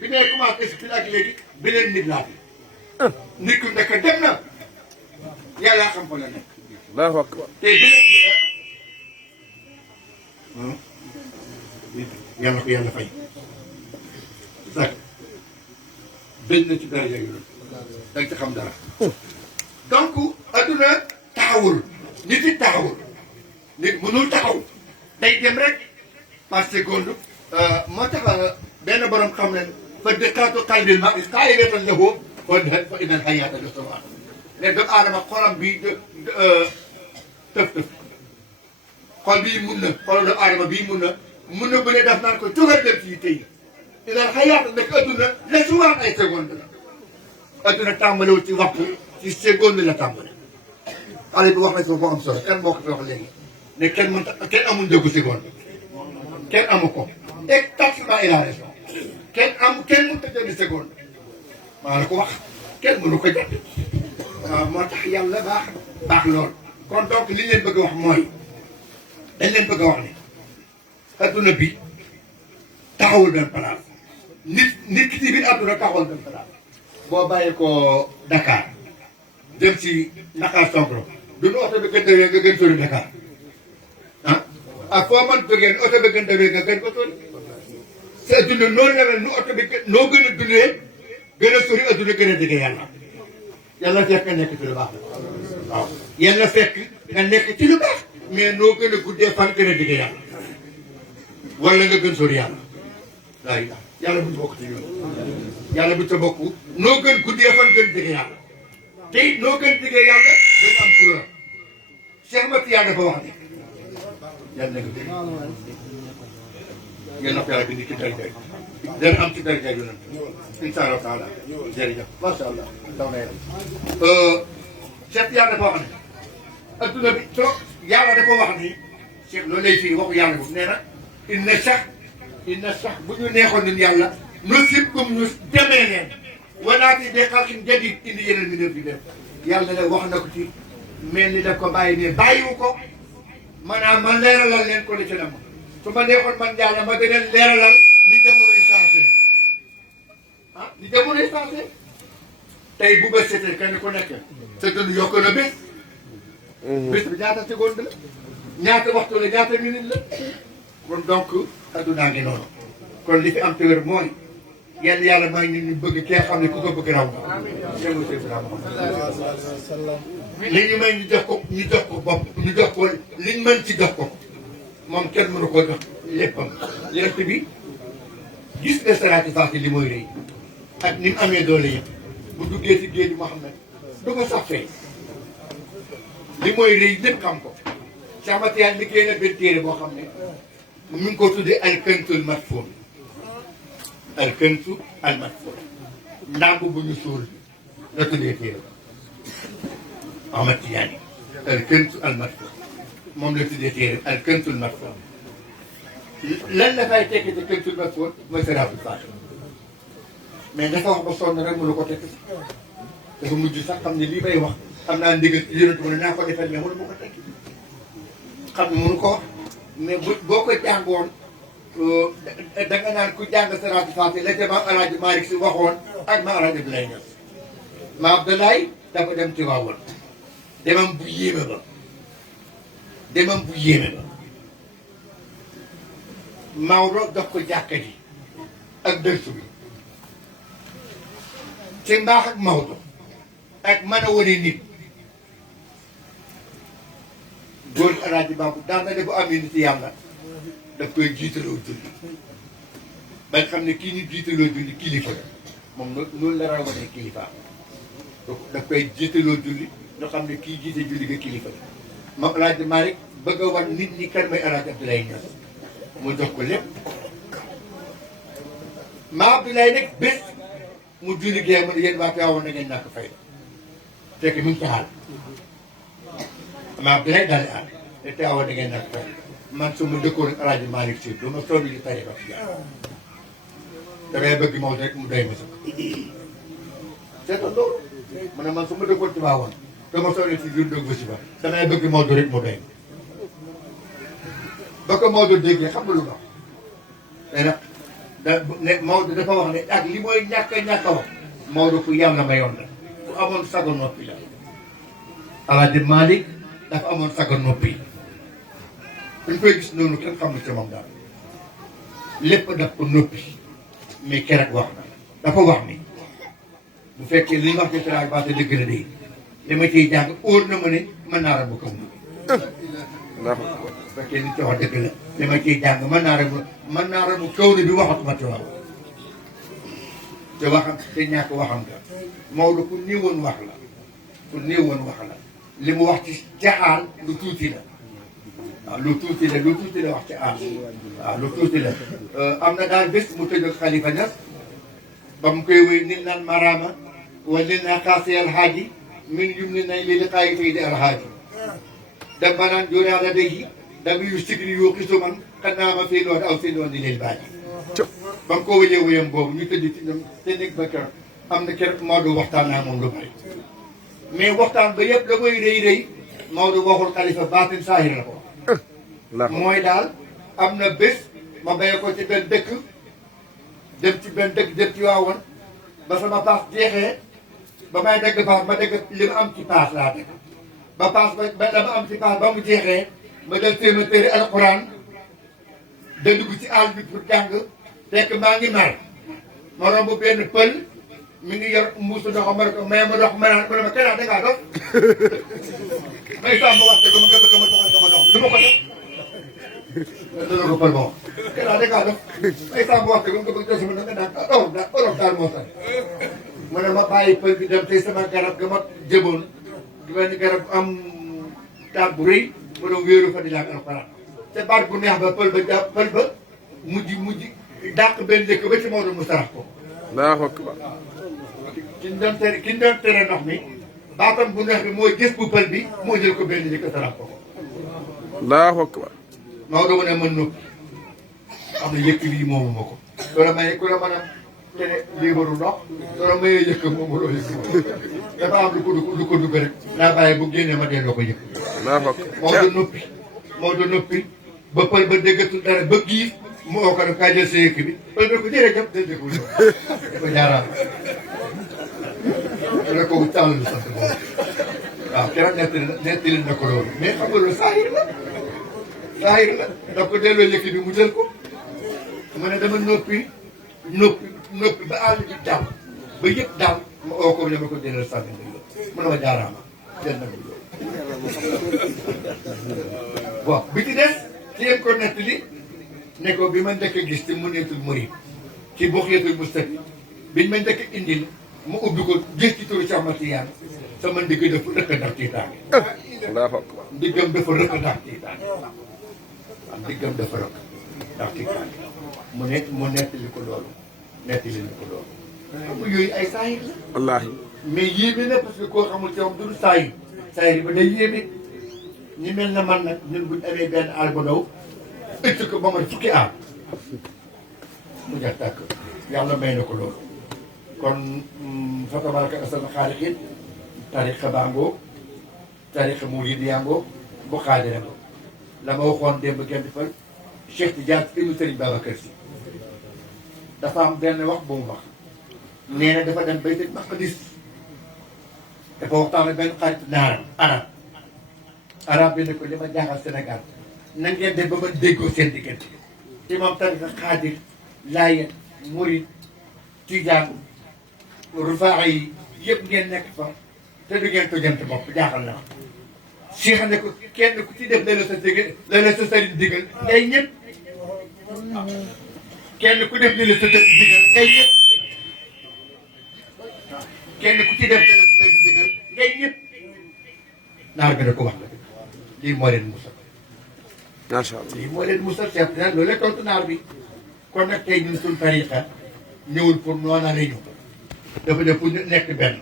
bi ngay commencé expliqué ak léegi beneen nit laa fi nit ku nekk dem na yàlla xam ko la nekk Allahu akbar. te beneen yàlla ko yàlla fay sax bëj na ci daraja yu da nga ci xam dara donc adduna taxawul nit it taxawul nit mënul taxaw day dem rek par seconde moo tax benn borom xam ne fa dëkkaatu qalbil mar'i qaa'ilatan lahu fa inna al-hayaata lasawaa ne doomu aadama xolam bi tëf xol bii mun na xolu doomu aadama bii mun na bu ne daf naan ko jógal dem ci tey inna al-hayaata nekk adduna lasawaa ay seconde la adduna tàmbalewul ci waxtu ci seconde la tàmbale xale bi wax na ko am solo kenn moo ko fi wax léegi ne kenn amul njëgu seconde kenn amu ko exactement il a raison kenn mënut a jënd seconde maa la ko wax kenn mënu ko jënd waaw moo tax yàlla baax lool kon donc li leen bëgg a wax mooy dañ leen bëgg a wax ne adduna bi taxawul benn place nit ki ci biir adduna taxawul benn place boo bàyyee ko Dakar dem si Dakar Songro duñu oto bi gën dawee nga gën sori Dakar ak foo mën jógee oto bi gën dawee nga gën ko sori sa adduna noonu la nu oto bi noo gën a dundee gën a sori adduna gën a jege yàlla fekk nga nekk ci lu baax waaw yàlla fekk nga nekk ci lu baax mais noo gën a guddee fan gën a jege yàlla wala nga gën sori yàlla waaye yàlla buñ bokk ci yoon yàlla bu ca bokk noo gën guddee fan gën jege yàlla te it noo gën jege yàlla gën am couleur Cheikh Mati yàlla dafa wax ne yàlla na nga dégg ngeen wax yàlla bind ci daraja dana am ci daraja yu nant incha allah taala jërëjëf macha allah daw na yaram Cheikh yàlla dafa wax ne adduna bi trop yàlla dafa wax ni Cheikh loolu lay fii waxu yàlla boobu nee na inna sax bu ñu neexoon ñun yàlla nu sibkum ñu demee leen walaati de xalqin jadid indi yeneen mi def di def yàlla nag wax na ko ci mel ni daf ko bàyyi ne bàyyiwu ko maanaam man leeralal leen ko li ci nam su ma neexoon man yàlla ma gën a leeralal ni jamonoy changé ni jamonoy changé tey bu ba setee kenn ku nekk sa dund yokk na bés bés bi ñaata seconde la ñaata waxtu la ñaata minute la kon donc addunaa ngi noonu kon li fi am te wér mooy yenn yàlla may nit ñu bëgg kee xam ne ku ko bëgg raw na li ñu may ñu jox ko bopp ñu jox ko liñ mën ci jox ko moom kenn mënu ko jox léppam yonent bi gis nga salaati faati li mooy rëy ak ni mu amee doole yëpp bu duggee ci géej Muhammad du ko sax fee li mooy rëy ñëpp xam ko Cheikh Matiyaan liggéey na benn téere boo xam ne mu ngi ko tuddee alkantul matfuun alkantu al matfuun ndàmb bu ñu suul la tuddee téere ba Ahmad Tijaani alkantu al matfuun moom la tuddee téere alkantul matfuun lan la fay tekki ci kantul matfuun mooy salaatul faatiha mais dafa wax ba sonn rek mënu ko tekki dafa mujj sax xam ne lii may wax xam naa ndigal yonent mu ne naa ko defal mais mënu ma ko tekki xam ne mënu ko wax mais boo ko jàngoon danga naan ku jàng salaatul faatiha la ca maam Alaaji Maalik Si waxoon ak maam Alaaji Abdoulaye Niass maam Abdoulaye dafa dem ci waawoon demam bu yéeme ba Maodo dox ko jàkka ji ak dërsu bi ci mbaax ak Maodo ak mën a wane nit góor Alaaji Baabu daan na bu amee nit yàlla daf koy jiitaloo julli ba nga xam ne kii ñu jiitaloo julli kilifa la moom noonu la raw wane kilifa daf koy jiitaloo julli ñu xam ne kii jiite julli nga kilifa la moom Alaaji Maalik bëgg a wan nit ñi kan mooy Alaaji Abdoulaye Niass mu jox ko lépp maa Abdoulaye nag bés mu julli gee ma ne yéen waa Tiwaawan na ngeen ñàkk fay fekk mi ngi ci xaal maa Abdoulaye daal di ànd te Tiwaawan na ngeen ñàkk fay man su ma dëkkoon ak Alaaji Maalik Si du ma sonn di tariqa si damay bëgg Maodo rek mu doy ma sax seetal loolu mu ne man su ma dëkkoon Tiwaawan du ma sonn si biir dëgg ba si ba damay bëgg Maodo rek mu doy ma ba ko Maodo déggee xam nga lu baax mais nag ne Maodo dafa wax ne ak li mooy ñàkk a wax Maodo ku yàlla mayoon la ku amoon sago noppi la Alaaji Malick dafa amoon sago noppi dañ koy gis noonu kenn xam na ci moom daal lépp daf ko noppi mais keroog wax na dafa wax ni bu fekkee li nga wax ci traag ba te dëgg la de li ma ciy jàng óor na ma ne mën naa rabu kaw bu fekkee li ci wax dëgg la li ma ciy jàng mën naa rabu kaw ni bi waxatuma ci wax te waxam te ñàkk waxam nga Maodo ku néewoon wax la ku néewoon wax la li mu wax ci caxaan lu tuuti la waaw lu tuuti la wax ci aar waaw lu tuuti la am na daal bés mu tëj ak Xalifa Ñas ba mu koy wéy nit naan maraama wala nit naan xaasi alxaaji min yum ni nañ li liqaayi fay di alxaaji dem ba naan joonaala day dabi yu sigri yoo xisuman xannaama fii loolu aw fii loolu di leen baaji ba mu ko wëyee wëyam boobu ñu tëdd ci ñoom te nekk ba keroog am na keroog Maodo waxtaan naa moom lu bari mais waxtaan ba yëpp da koy rëy Maodo waxul Xalifa baatin saahir la ko mooy daal am na bés ma béye ko ci benn dëkk dem ci benn dëkk dem ci waawoon ba sama paas jeexee ba may dégg paas ma dégg li ma am ci paas laa dégg ba paas ba dama am ci paas ba mu jeexee ma del téema téere alxuraan da dugg ci àll bi pour jàng fekk maa ngi mar ma romb benn pël mi ngi yor mbuusu ndox ma ne ko may ma ndox ma naan ma ne ma kenn dangaa dox may saa ma waxte ko ma gëdd ko ma doxal sama ndox lu ma ko def dana ko pël moom kenn dangaa dox may saa ma waxte ko ma gëdd sama ndox nga naan olof daal moo sax mu ne ma bàyyi pël bi dem tey sama garab ga ma jëboon di benn garab am taat bu rëy ma doon wéeru fa di laaj alxuraan te baat bu neex ba pël ba mujj dàq benn dëkk ba ci Maodo mu sarax ko ki ñu doon tere ndox mi baatam bu neex bi mooy gis bu pël bi moo jël ko benn dëkk sarax ko Allahu akbar Maodo mu ne mën noppi xam ne yëkk lii moomu ma ko ku la mën a tere liibaru ndox soo mayee yëkk moomu loo yëkk dafa am lu ko dugg rek naa bàyyi bu génnee ma delloo ko yëkk Maodo noppi ba pël ba déggatul dara ba giif mu oo ko def kaa jël sa yëkk bi pël ba ko jërëjëf dégg ko ko jaaraam da ko tàll sant boobu waaw keroog nettali na ko loolu mais xam nga loolu saahir la da ko delloo yëkk bi mu jël ko mu ne dama noppi ba àll bi daw ba yëpp daw ma oo ko ne ma ko delloo sànni mu ne ma jaaraama jël na ko loolu bon bi ci des ci yéen ko nettali ne ko bi ma njëkk a gis ci Muneetul Murid ci Buxyatul Mustaqim biñ ma njëkk a indil mu ubbi ko gis ci turu Cheikh Ahmad Tijaan sama ndigg dafa rëkk ndax tiitaange ndiggam dafa rëkk ndax tiitaange waaw ndiggam dafa rëkk ndax tiitaange mu nettali ko loolu xam nga yooyu ay saahir la wallaahi mais yéeme na parce que koo xamul ci moom du saahir saahir ba day yéeme ñi mel na man nag ñun buñ amee benn aal bu ndaw ëtt ko ba ma fukki aal mu jax tàkk yàlla may na ko loolu kon fa tabaraka asal xaaliqin tariqa baa ngoo tariqa murid yaa ngoo bu xaadira ngoo la ma waxoon démb genn fal Cheikh Tidiane ibnu Sëriñ Babacar Si dafa am benn wax bu mu wax nee na dafa dem Baytul Maqdis dafa waxtaan ak benn xarit naaram arab bi ne ko li ma jaaxal Sénégal na ngeen dem ba ma déggoo seen diggante te moom tariqa xaadir Laayeen murid Tijaan rufaa yi yëpp ngeen nekk fa te du ngeen tojante bopp jaaxal na ma Cheikh ne ko kenn ku ci def la la sa sëriñ digal ngay ñëpp kenn ku def li la sa sëriñ digal ngay ñëpp kenn ku ci def li la sa sëriñ digal ngay ñëpp naar bi da ko wax la lii moo leen musal macha allah lii moo leen musal seet na loolu la tontu naar bi kon nag tey ñun suñ tariqa ñëwul pour noona la ñu dafa def pour ñu nekk benn